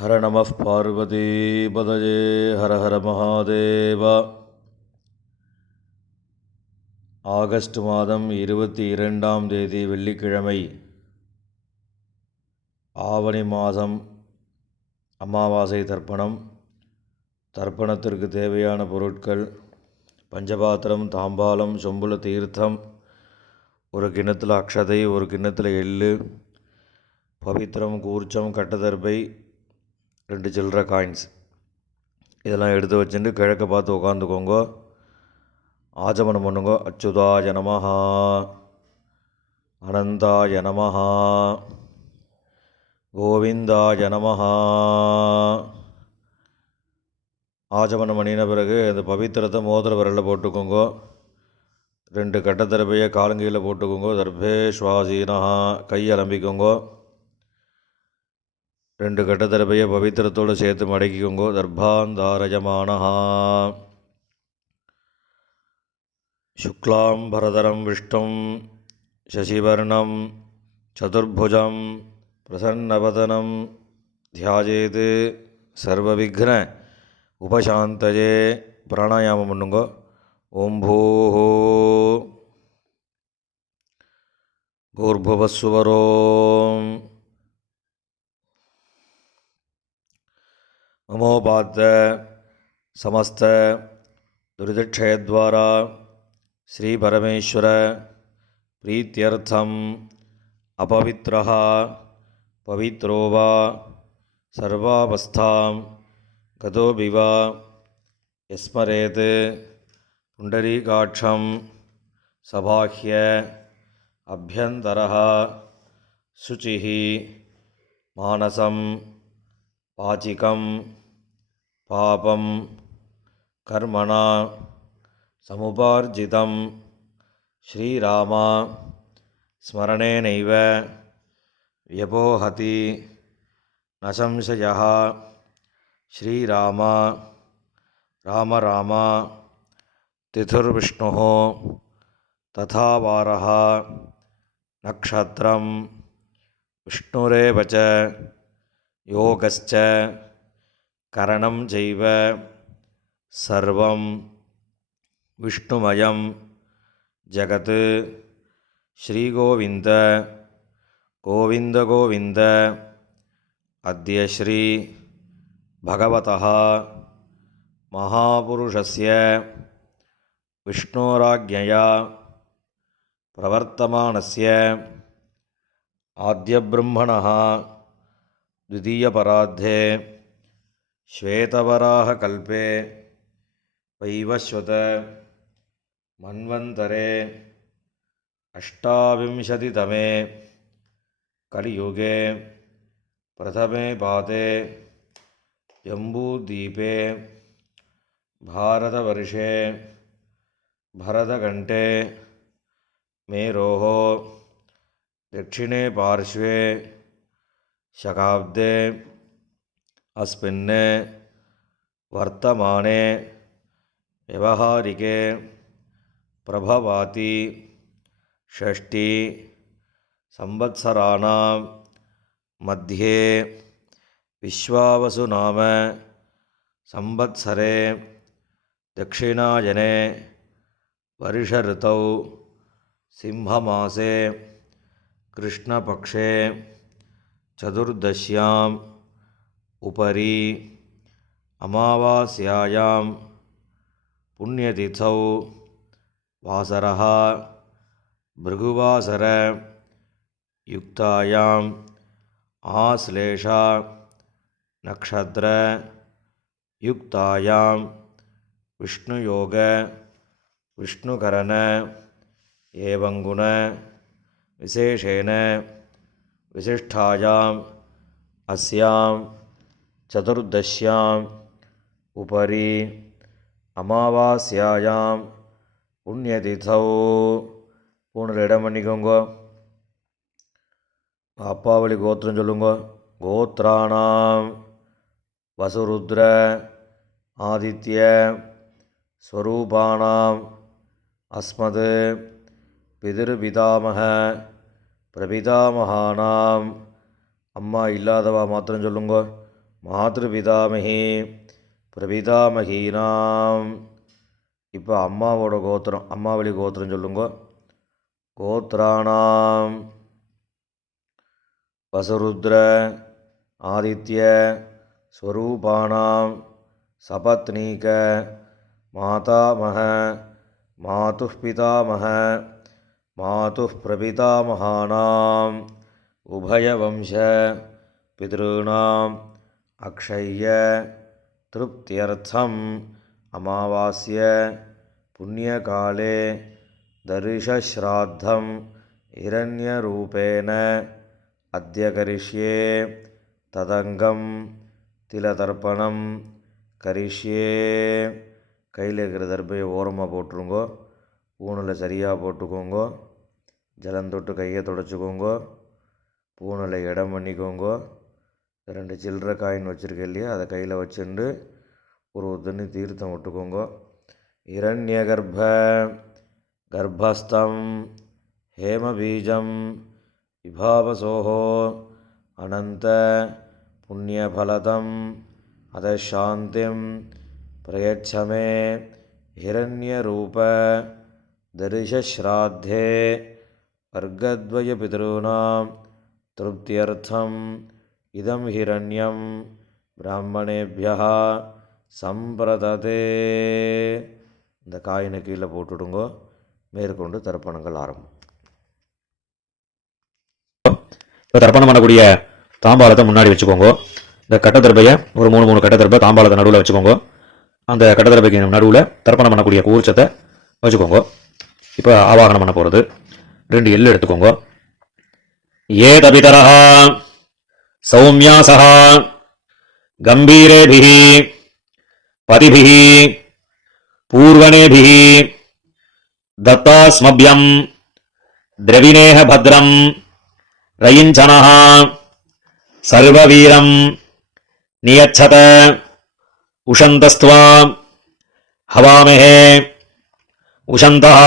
ஹர நம பார்வதி பதஜே ஹர ஹர மகாதேவா. ஆகஸ்ட் மாதம் 22ஆம் தேதி வெள்ளிக்கிழமை, ஆவணி மாதம் அமாவாசை தர்ப்பணம். தர்ப்பணத்திற்கு தேவையான பொருட்கள்: பஞ்சபாத்திரம், தாம்பாலம், சொம்புல தீர்த்தம், ஒரு கிண்ணத்தில் அக்ஷதை, ஒரு கிண்ணத்தில் எள்ளு, பவித்திரம், கூர்ச்சம், கட்டதர்பை, 2 சில்லற காயின்ஸ். இதெல்லாம் எடுத்து வச்சுட்டு கிழக்க பார்த்து உட்காந்துக்கோங்க. ஆச்சமனம் பண்ணுங்க. அச்சுதாய நமஹா, அனந்தாய நமஹா, கோவிந்தாய நமஹா. ஆச்சமனம் பண்ணின பிறகு அந்த பவித்திரத்தை மோதிர விரலில் போட்டுக்கோங்க. 2 கட்டத்தரப்பையை காலங்கையில் போட்டுக்கோங்க. தர்பே ஸ்வாசீனஹா, கை அலம்பிக்கோங்க. 2 கட்டத்தரப்பையை பவித்திரத்தோடு சேர்த்து மடக்கிக்கோங்க. தர்பாந்தாரஜமானஹா. சுக்லாம் பரதரம் விஷ்ணும் சசிவர்ணம் சதுர்புஜம் பிரசன்னவதனம் தியாஜேது சர்வவிக்ன உபசாந்தயே. பிராணாயாமம் பண்ணுங்க. ஓம் பூஹோ பூர்புவஸ்வரோம் மமோபாத்த சமஸ்த துரிதக்ஷயத்வாரா ஸ்ரீ பரமேஸ்வர பிரீத்யர்த்தம் அபவித்ரஹ பவித்ரோ வா சர்வாவஸ்தாம் கதோபிவா யஸ்மரேத் புண்டரீகாட்சம் சபாஹ்ய அப்யந்தரஹ சுசிஹி மானசம் பாச்சிகம் பாபம் கர்மணா சமுபார்ஜிதம் ஸ்ரீராமா ஸ்மரணேனைவ வ்யபோஹதி நசம்சயः. ஸ்ரீராமா ராம ராமா திதிர்விஷ்ணுः ததா வாரः நக்ஷத்ரம் விஷ்ணுரேவ ச யோகஸ்ச கரணம் சைவ சர்வம் விஷ்ணுமயம் ஜகத். ஸ்ரீகோவிந்த கோவிந்த கோவிந்த. அத்ய ஸ்ரீ பகவதः மகாபுருஷஸ்ய விஷ்ணோராஜ்ஞயா பிரவர்த்தமானஸ்ய ஆத்யப்ரம்மணः द्वितीयपरार्धे श्वेतवराहकल्पे वैवस्वत मन्वन्तरे अष्टाविंशतितमे कलियुगे प्रथमे पादे जम्बूद्वीपे भारतवर्षे भरतखण्डे मेरोः दक्षिणे पार्श्वे शकाब्दे अस्मिन् वर्तमाने व्यवहारिके प्रभवाति षष्ठी संवत्सराणां मध्ये विश्वावसु नाम संवत्सरे दक्षिणायने वर्षऋतौ सिंहमासे कृष्णपक्षे चतुर्दश्याम् उपरि अमावास्यायां पुण्यतिथौ वासरः भृगुवासर युक्तायाम् आश्लेषा नक्षत्र युक्तायां विष्णुयोग विष्णुकरण एवं गुण विशेषेण विशिष्टायाम् अस्यां चतुर्दश्याम् उपरि अमावास्यायां पुण्यतिथौ. பூணில் இடம் பண்ணிக்கோங்க. அப்பாவளி கோத்திரம் சொல்லுங்க. கோத்ராணாம் வசுருத்ர ஆதித்ய ஸ்வரூபாணாம் அஸ்மத் பிதிருபிதாமக பிரபிதாமகானாம். அம்மா இல்லாதவா மாத்திரம் சொல்லுங்க. மாத்ருபிதாமகி பிரபிதாமகீனாம். இப்போ அம்மாவோட கோத்திரம், அம்மாவளி கோத்திரம் சொல்லுங்க. கோத்ராணாம் வசுருத்ர ஆதித்ய ஸ்வரூபாணாம் சபத்னீக மாதாமக மாதுः பிதாமக மாதுः பிரபிதாமகானாம் உபயவம்ச பித்ருணாம் அக்ஷய்ய திருப்தியர்த்தம் அமாவாஸ்ய புண்ணியகாலே தரிசஸ்ராத்தம் இரண்யரூபேண அத்ய கரிஷ்யே ததங்கம் திலதர்ப்பணம் கரிஷ்யே. கையில் இருக்கிற தர்பையை ஓரமாக போட்டுருங்கோ. பூணில் சரியாக போட்டுக்கோங்கோ. ஜலந்தொட்டு கையை தொடச்சிக்கோங்கோ. பூணில் இடம் பண்ணிக்கோங்கோ. 2 சில்லற காயின் வச்சுருக்க இல்லையா, அதை கையில் வச்சுண்டு ஒரு தண்ணி தீர்த்தம் விட்டுக்கோங்கோ. இரண்யகர்ப்ப கர்ப்பஸ்தம் ஹேமபீஜம் விபாவசோஹோ அனந்த புண்ணியபலதம் அதசாந்திம் பிரயச்சமே ஹிரண்யரூப தரிசஸ்ராத்தே வர்க்கத்வய பிதॄணாம் திருப்தியர்த்தம் இதம் ஹிரண்யம் பிராமணேபியः சம்பிரததே. இந்த காயினை கீழே போட்டுடுங்கோ. மேற்கொண்டு தர்ப்பணங்கள் ஆரம்பம். இப்போ தர்ப்பணம் பண்ணக்கூடிய தாம்பாளத்தை முன்னாடி வச்சுக்கோங்க. இந்த கட்டத்தர்பையை ஒரு 3 கட்டத்தர்பை தாம்பாளத்தை நடுவில் வச்சுக்கோங்க. அந்த கட்டத்தர்பைக்கு நடுவில் தர்ப்பணம் பண்ணக்கூடிய கூர்ச்சத்தை வச்சுக்கோங்க. இப்போ ஆவாகனம் பண்ண போகிறது. 2 எள்ளு எடுத்துக்கோங்க. ஏ தபிதரஹ சௌமியாசஹ கம்பீரேபிஹி பதிபிஹி பூர்வணேபிஹி தத்தாஸ்மப்யம் திரவிணேஹ பத்ரம் ரயிஞ்சனஹ சர்வவீரம் நியச்சத உஷந்தஸ்த்வா ஹவாமஹே உஷந்தஹ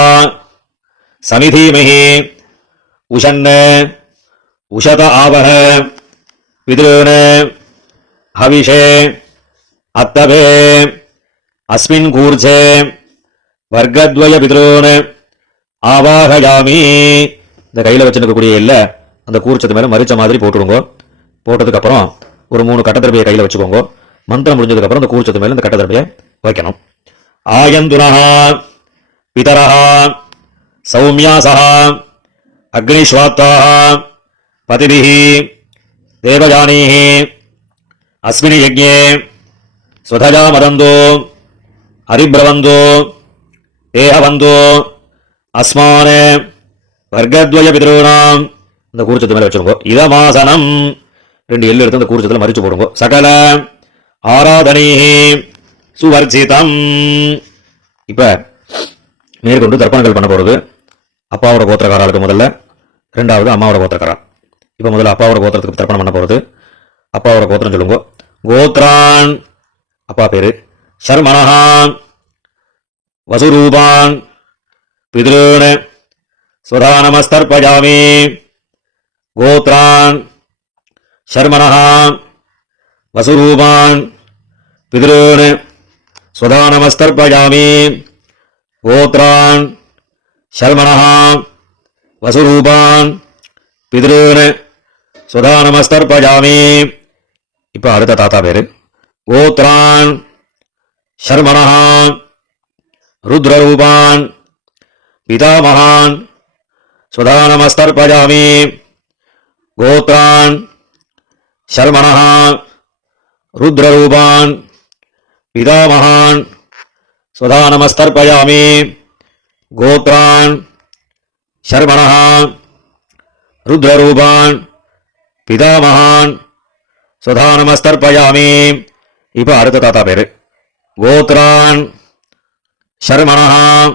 சமிதீமஹி உஷன்ன உஷத ஆவஹ பித்ருண ஹவிஷே அத்தவே அஸ்மின் கூர்ச்சே வர்க்கத்வய பித்ருண ஆவாகயாமி. இந்த கையில் வச்சுருக்கக்கூடிய இல்லை அந்த கூர்ச்சத்து மேலே மறிச்ச மாதிரி போட்டுடுங்க. போட்டதுக்கப்புறம் ஒரு 3 கட்டத்தர்பையை கையில் வச்சுக்கோங்க. மந்திரம் முடிஞ்சதுக்கப்புறம் அந்த கூர்ச்சத்து மேலே இந்த கட்டத்தர்பையை வைக்கணும். ஆயந்துனஹ பிதரஹ சௌமியாசஹ அக்னிஸ்வாத்தாஹ பதிபிஹி தேவஜானீஹி அஸ்மின் யஜ்ஞே ஸ்வதஜா மதந்தோ ஹரிப்ரவந்தோ தேஹவந்தோ அஸ்மான் வர்க்கத்வய பித்ருணாம். இந்த கூர்ச்சத்து மேலே வச்சுருங்க. இதமாசனம் 2 எள்ளு எடுத்து அந்த கூர்ச்சத்தில் மறிச்சு போடுங்க. சகல ஆராதனீஹி சுவர்ஜிதம். இப்போ மேற்கொண்டு தர்ப்பணங்கள் பண்ண போகிறது. அப்பாவோட கோத்திரக்காராளுக்கு முதல்ல, 2வது அம்மாவோட கோத்திரக்காரா. இப்போ முதல்ல அப்பாவோட கோத்திரத்துக்கு தர்ப்பணம் பண்ண போகிறது. அப்பாவோட கோத்திரம் சொல்லுங்க. கோத்ரான் அப்பா பேரு ஷர்மணஹான் வசுரூபான் பித்ருண ஸ்வதானமஸ்தர்ப்பயாமி. கோத்ரான் ஷர்மணஹான் வசுரூபான் பித்ருண ஸ்வதானமஸ்தர்ப்பயாமி. கோத்ரான் ஷர்மணஹான் வசுரூபான் பித்ருண ஸ்வதானமஸ்தர்ப்பயாமி. இப்போ அடுத்த தாத்தா பேரு கோத்ரான் ஷர்மணஹான் ருத்ரரூபான் பிதாமகான் ஸ்வதானமஸ்தர்ப்பயாமி. கோத்ரான் ஷர்மணஹான் ருத்ரரூபான் பிதாமகான் ஸ்வதானமஸ்தர்ப்பயாமி. கோத்ரான் ஷர்மணஹான் ருத்ரரூபான் பிதாமகான் ஸ்வதானமஸ்தர்ப்பயாமி. இப்போ அடுத்த தாத்தா பேரு கோத்ரான் ஷர்மணஹான்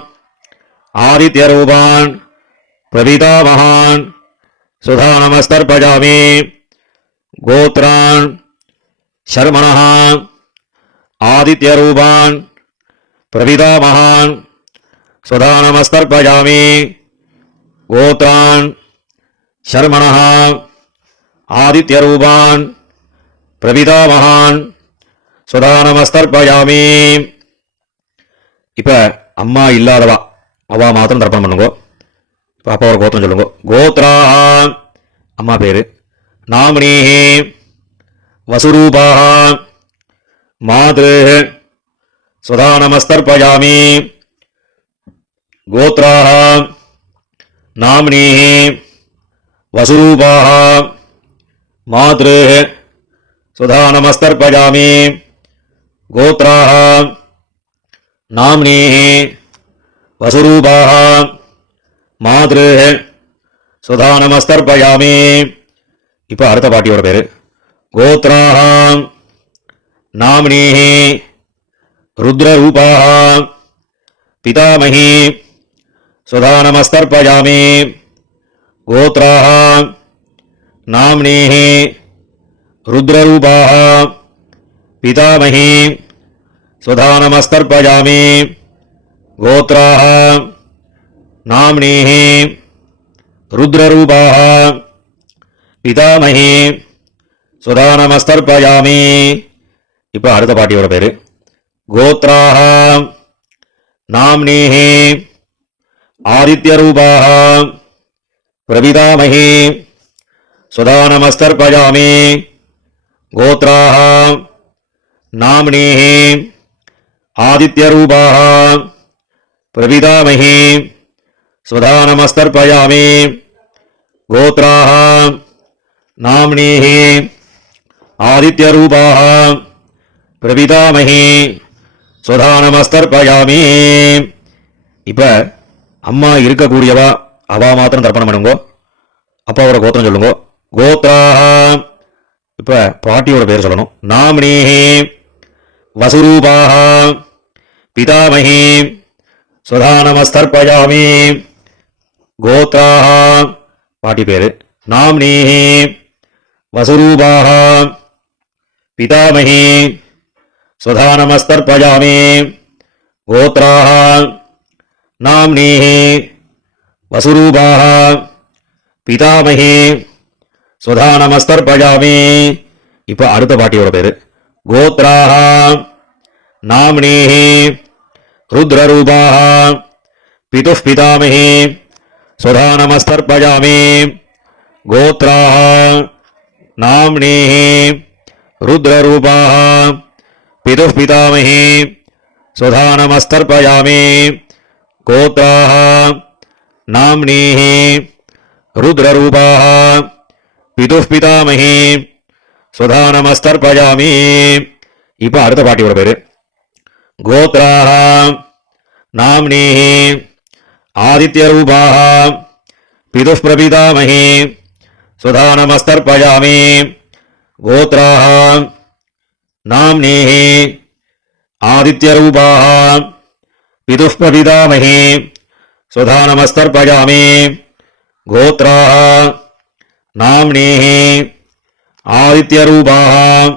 ஆதித்யரூபான் பிரபிதாமகான் ஸ்வதானமஸ்தர்ப்பயாமி. கோத்ரான் ஷர்மணஹான் ஆதித்யரூபான் பிரபிதாமகான் ஸ்வதானமஸ்தர்ப்பயாமி. கோத்ரான் ஷர்மணஹான் ஆதித்யரூபான் பிரபிதாமகான் சுதானமஸ்தர்ப்பயாமி. இப்ப அம்மா இல்லாதவா அவா மாத்திரம் தர்ப்பணம் பண்ணுங்க. இப்ப அப்பாவோட கோத்திரம் சொல்லுங்க. கோத்ராஹான் அம்மா பேரு, நாமினீஹி வசுரூபாஹான் மாத்ரு சுதானமஸ்தர்ப்பயாமி. கோத்ராஹான் நாமினீஹி வசுரூபாஹான் மாத்ரு சுதானமஸ்தர்ப்பயாமி. கோத்ராஹான் நாமினீஹி வசுரூபாஹான் மாத்ரு சுதானமஸ்தர்ப்பயாமி. இப்ப அடுத்த பாட்டியோட பேரு கோத்ராஹான் நாமினீஹி ருத்ரரூபாஹான் பிதாமகி சுதானமஸ்தர்ப்பயாமி. கோத்ராஹான் நாமினீஹி ருத்ரரூபாஹான் பிதாமகி சுதானமஸ்தர்ப்பயாமி. கோத்ராஹான் நாமினீஹி ருத்ரரூபாஹான் பிதாமகி சுதானமஸ்தர்ப்பயாமி. இப்ப அடுத்த பாட்டியோட பேரு கோத்ராஹான் நாமினீஹி ஆதித்யரூபாஹான் பிரபிதாமகி சுதானமஸ்தர்ப்பயாமி. கோத்ராஹான் நாமினீஹி ஆதித்யரூபாஹான் பிரபிதாமகி சுதானமஸ்தர்ப்பயாமி. கோத்ராஹான் நாமினீஹி ஆதித்யரூபாஹான் பிரபிதாமகி சுதானமஸ்தர்ப்பயாமி. இப்ப அம்மா இருக்கக்கூடியவா அவா மாத்திரம் தர்ப்பணம் பண்ணுங்க. அப்பாவோட கோத்திரம் சொல்லுங்க. கோத்ராஹான் இப்ப பாட்டியோட பேர் சொல்லணும். நாமினீஹி வசுரூபாஹான் பிதாமகி சுதானமஸ்தர்ப்பயாமி. கோத்ராஹான் பாட்டி பேரு, நாமினீஹி வசுரூபாஹான் பிதாமகி சுதானமஸ்தர்ப்பயாமி. கோத்ராஹான் நாமினீஹி வசுரூபாஹான் பிதாமகி சுதானமஸ்தர்ப்பயாமி. இப்ப அடுத்த பாட்டியோட பேரு கோத்ராஹான் நாமினீஹி ருத்ரரூபாஹான் பிதுः பிதாமகி சுதானமஸ்தர்ப்பயாமி. கோத்ராஹான் நாமினீஹி ருத்ரரூபாஹான் பிதுः பிதாமகி சுதானமஸ்தர்ப்பயாமி. கோத்ராஹான் நாமினீஹி ருத்ரரூபாஹான் பிதுः பிதாமகி சுதானமஸ்தர்ப்பயாமி. இப்ப அடுத்த பாட்டியோட பேரு கோத்ராஹான் நாமினீஹி ஆதித்யரூபாஹான் பிதுः பிரபிதாமகி சுதானமஸ்தர்ப்பயாமி. கோத்ராஹான் நாமினீஹி ஆதித்யரூபாஹான் பிதுः பிரபிதாமகி சுதானமஸ்தர்ப்பயாமி. கோத்ராஹான் நாமினீஹி ஆதித்யரூபாஹான்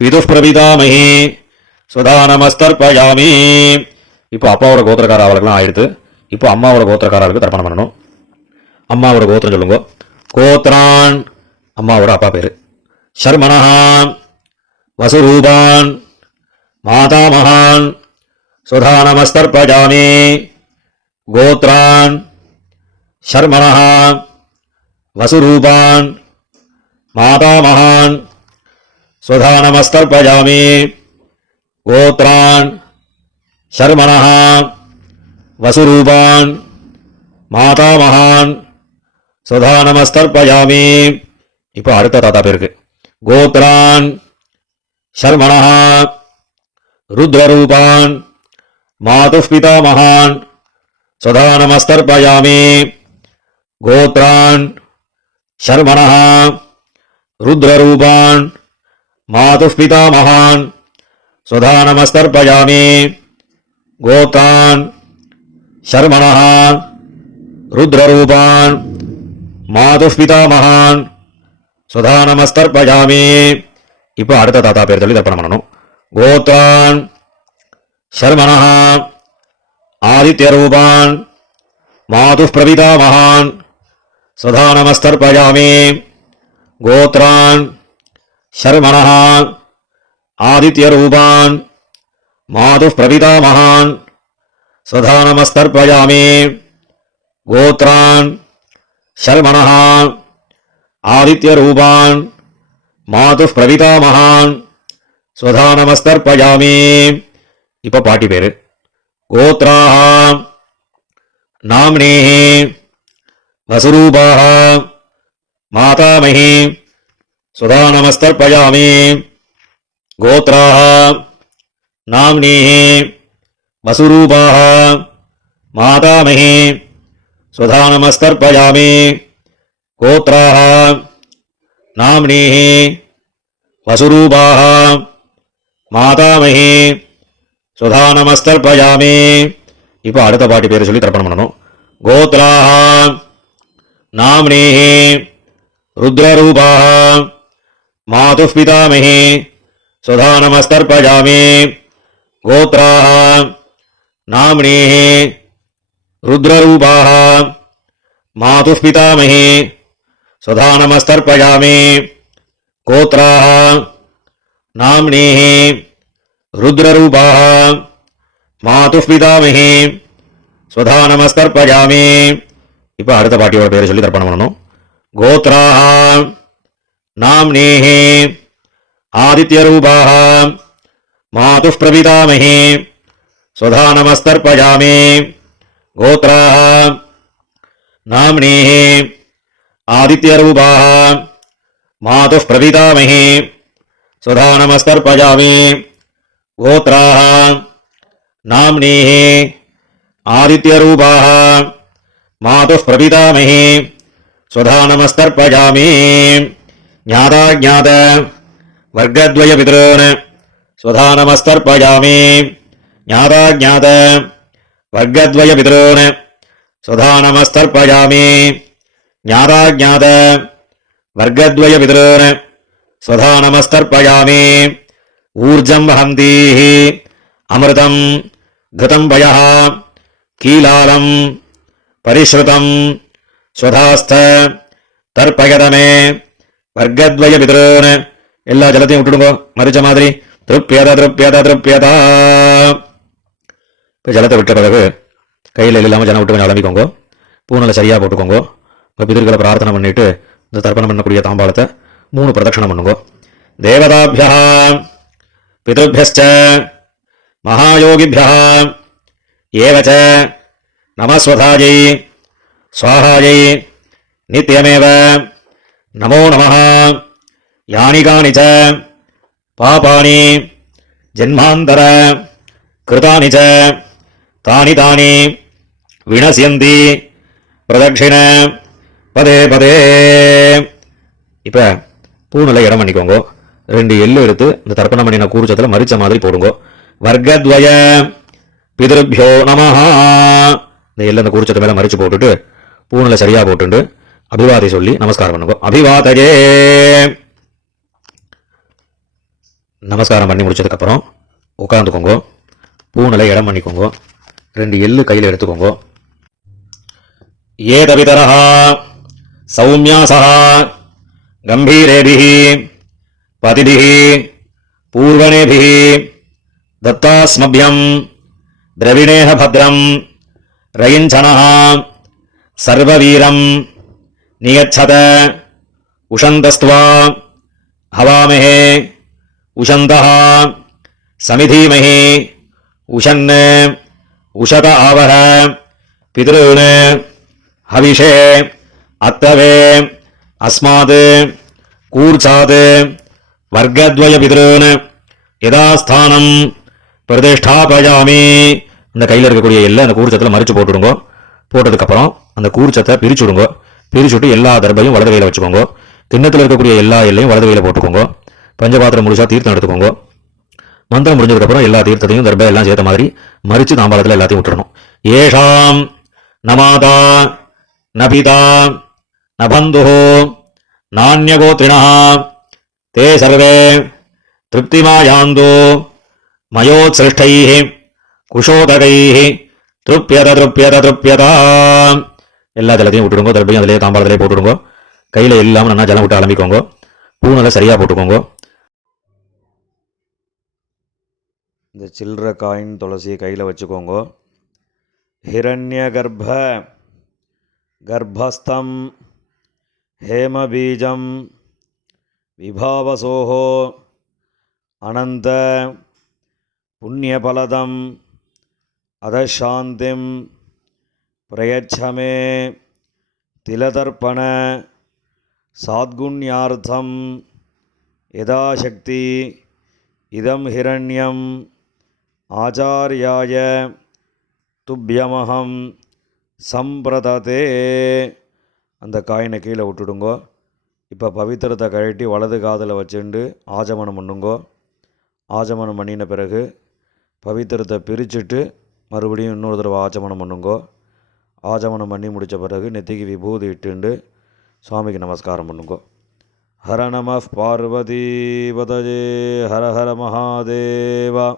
பிதுः பிரபிதாமகி சுதானமஸ்தர்ப்பயாமி. இப்போ அப்பாவோட கோத்திரக்கார அவர்களும் ஆயிடுத்து. இப்போ அம்மாவோட கோத்திரக்காரர்களுக்கு தர்ப்பணம் பண்ணணும். அம்மாவோட கோத்திரம் சொல்லுங்க. கோத்ரான் அம்மாவோட அப்பா பேரு, ஷர்மணஹான் வசுரூபான் மாதாமகான் சுதானமஸ்தர்ப்பயாமி. கோத்ரான் ஷர்மணஹான் வசுரூபான் மாதாமகான் சுதானமஸ்தர்ப்பயாமி. கோத்ரான் ஷர்மணஹான் வசுரூபான் மாதாமகான் சுதானமஸ்தர்ப்பயாமி. இப்போ அடுத்த தாத்தா பேருக்கு கோத்ரான் ஷர்மணஹான் ருத்ரரூபான் மாதுः பிதாமகான் சுதானமஸ்தர்ப்பயாமி. கோத்ரான் ஷர்மணஹான் ருத்ரரூபான் மாதுः பிதாமகான் சுதானமஸ்தர்ப்பயாமி. கோத்ரான் ஷர்மணஹான் ருத்ரரூபான் மாதுः பிதாமகான் சுதானமஸ்தர்ப்பயாமி. இப்போ அடுத்த தாத்தா பேர் சொல்லி தர்ப்பணம் பண்ணணும். கோத்ரான் ஷர்மணஹான் ஆதித்யரூபான் மாதுः பிரபிதாமகான் சுதானமஸ்தர்ப்பயாமி. கோத்ரான் शर्मणः आदित्यरूपान् मातुः प्रपितामहान् स्वधा नमस्तर्पयामि गोत्रान् शर्मणः आदित्यरूपान् मातुः प्रपितामहान् स्वधा नमस्तर्पयामि இப்ப பாட்டி பேரு गोत्राः नाम्नीः वसुरूपाः मातामही स्वधा नमस्तर्पयामि गोत्राः नाम्नीः वसुरूपाः मातामही स्वधा नमस्तर्पयामि गोत्राः नाम्नीः वसुरूपाः मातामही स्वधा नमस्तर्पयामि இப்போ அடுத்த பாட்டி பேரை சொல்லி தர்ப்பணம் பண்ணணும் கோத்ராः नाम्नीः रुद्ररूपाः मातुः पितामही स्वधा नमस्तर्पयामि गोत्राः नाम्नीः रुद्ररूपाः मातुः पितामही स्वधा नमस्तर्पयामि गोत्राः नाम्नीः रुद्ररूपाः मातुः पितामही स्वधा नमस्तर्पयामि இப்போ அடுத்த பாட்டியோட பேரை சொல்லி தர்ப்பணம் பண்ணணும் கோத்ராः नाम्नीः आदित्यरूपाः मातुः प्रपितामही स्वधा नमस्तर्पयामि गोत्राः नाम्नीः आदित्यरूपाः मातुः प्रपितामही स्वधा नमस्तर्पयामि गोत्राः नाम्नीः आदित्यरूपाः मातुः प्रपितामही स्वधा नमस्तर्पयामि ज्ञाताज्ञात वर्गद्वयपितॄन् स्वधा नमस्तर्पयामि ज्ञाताज्ञात वर्गद्वयपितॄन् स्वधा नमस्तर्पयामि ज्ञाताज्ञात वर्गद्वयपितॄन् स्वधा नमस्तर्पयामि ऊर्जं वहन्तीः अमृतं घृतं पयः कीलालं परिश्रुतं स्वधास्थ तर्पयदमे वर्गद्वयपितॄन् எல்லா ஜலத்தையும் விட்டுடுங்க மரிச்ச மாதிரி திருப்யத திருப்யத திருப்யதா இப்போ ஜலத்தை விட்ட பிறகு கையில் இல்லாமல் ஜலம் விட்டு கொஞ்சம் அலம்பிக்கோங்க பூனலை சரியாக போட்டுக்கோங்க இப்போ பிதர்களை பிரார்த்தனை பண்ணிட்டு இந்த தர்ப்பணம் பண்ணக்கூடிய தாம்பாளத்தை 3 பிரதட்சணம் பண்ணுங்க தேவதாபியா பிதృभ्यश्च महायोगिभ्यः एवच नमस्वधायै स्वाहायै नित्यमेव नमो नमः यानि कानि च पापानि जन्मान्तर कृतानि च तानि तानि विनश्यन्ति प्रदक्षिण पदे पदे இப்போ பூனலை இடம் பண்ணிக்கோங்க 2 எள்ளு எடுத்து இந்த தர்ப்பணம் பண்ணின கூர்ச்சத்தில் மரிச்ச மாதிரி போடுங்க வர்க்கத்வய பிதృभ्यो நமஹ இந்த எள்ளு அந்த கூர்ச்சத்தை மேல மரிச்சு போட்டுட்டு பூனலை சரியா போட்டுட்டு அபிவாதை சொல்லி நமஸ்காரம் பண்ணுங்க அபிவாதயே நமஸ்காரம் பண்ணி முடிச்சதுக்கு அப்புறம் உட்கார்ந்துக்கோங்க பூனலை இடம் பண்ணிக்கோங்க 2 எள்ளு கையில் எடுத்துக்கோங்க ஏதவிதரஹ சௌமியாசஹ गंभीरेभिः पतिभिः पूर्वणेभिः दत्तास्मभ्यं द्रविणेह भद्रं रयिञ्छनः सर्ववीरं नियच्छत उषन्तस्त्वा हवामहे उषन्तः समिधीमहि उषन् उषत आवह पितॄन् हविषे अत्तवे अस्मात् कूर्चात् वर्गद्वय पितॄन् यदास्थानं प्रतिष्ठापयामि இந்த கையில் இருக்கக்கூடிய எல்லா அந்த கூர்ச்சத்தில் மரிச்சு போட்டுடுங்க போட்டதுக்கப்புறம் அந்த கூர்ச்சத்தை பிரிச்சுடுங்க பிரிச்சுட்டு எல்லா தர்பையும் வலது கையில் வச்சுக்கோங்க கிண்ணத்தில் இருக்கக்கூடிய எல்லா எல்லையும் வலது கையில் போட்டுக்கோங்க பஞ்சபாத்திரம் முழுசா தீர்த்தம் எடுத்துக்கோங்க மந்திரம் முடிஞ்சதுக்கப்புறம் எல்லா தீர்த்தத்தையும் தர்பை எல்லாம் சேர்த்த மாதிரி மரிச்சு தாம்பாளத்தில் எல்லாத்தையும் விட்டுறணும் ஏஷாம் நமாதா நபிதா நபந்துः नान्यगोत्रिणः ते सर्वे तृप्तिमायान्तु मयोत्सृष्टैः कुशोदकैः तृप्यत तृप्यत तृप्यत எல்லா ஜலத்தையும் விட்டுடுங்க தர்பையும் அதிலே தாம்பாளத்திலே போட்டுடுங்க கையில் இல்லாமல் நல்லா ஜலம் விட்டு அலம்பிக்கோங்க பூனலை சரியாக போட்டுக்கோங்க இந்த சில்லற காயின் துளசியை கையில் வச்சுக்கோங்க. ஹிரண்ய கர்ப்பஸ்தம் ஹேமபீஜம் விபாவசோஹோ அனந்த புண்ணியபலதம் அதசாந்திம் பிரயச்சமே திலதர்ப்பண சாத்குண்யார்த்தம் யதாசக்தி இதம் ஹிரண்யம் ஆச்சாரியாய துப்யமகம் சம்பிரததே. அந்த காயினை கீழே விட்டுடுங்கோ. இப்போ பவித்திரத்தை கழட்டி வலது காதில் வச்சுண்டு ஆஜமனம் பண்ணுங்கோ. ஆஜமனம் பண்ணின பிறகு பவித்திரத்தை பிரிச்சுட்டு மறுபடியும் இன்னொரு தடவை ஆச்சமனம் பண்ணுங்கோ. ஆச்சமனம் பண்ணி முடித்த பிறகு நெத்திக்கு விபூதி இட்டுண்டு சுவாமிக்கு நமஸ்காரம் பண்ணுங்கோ. ஹர நம பார்வதி பதஜே ஹர ஹர மகாதேவா.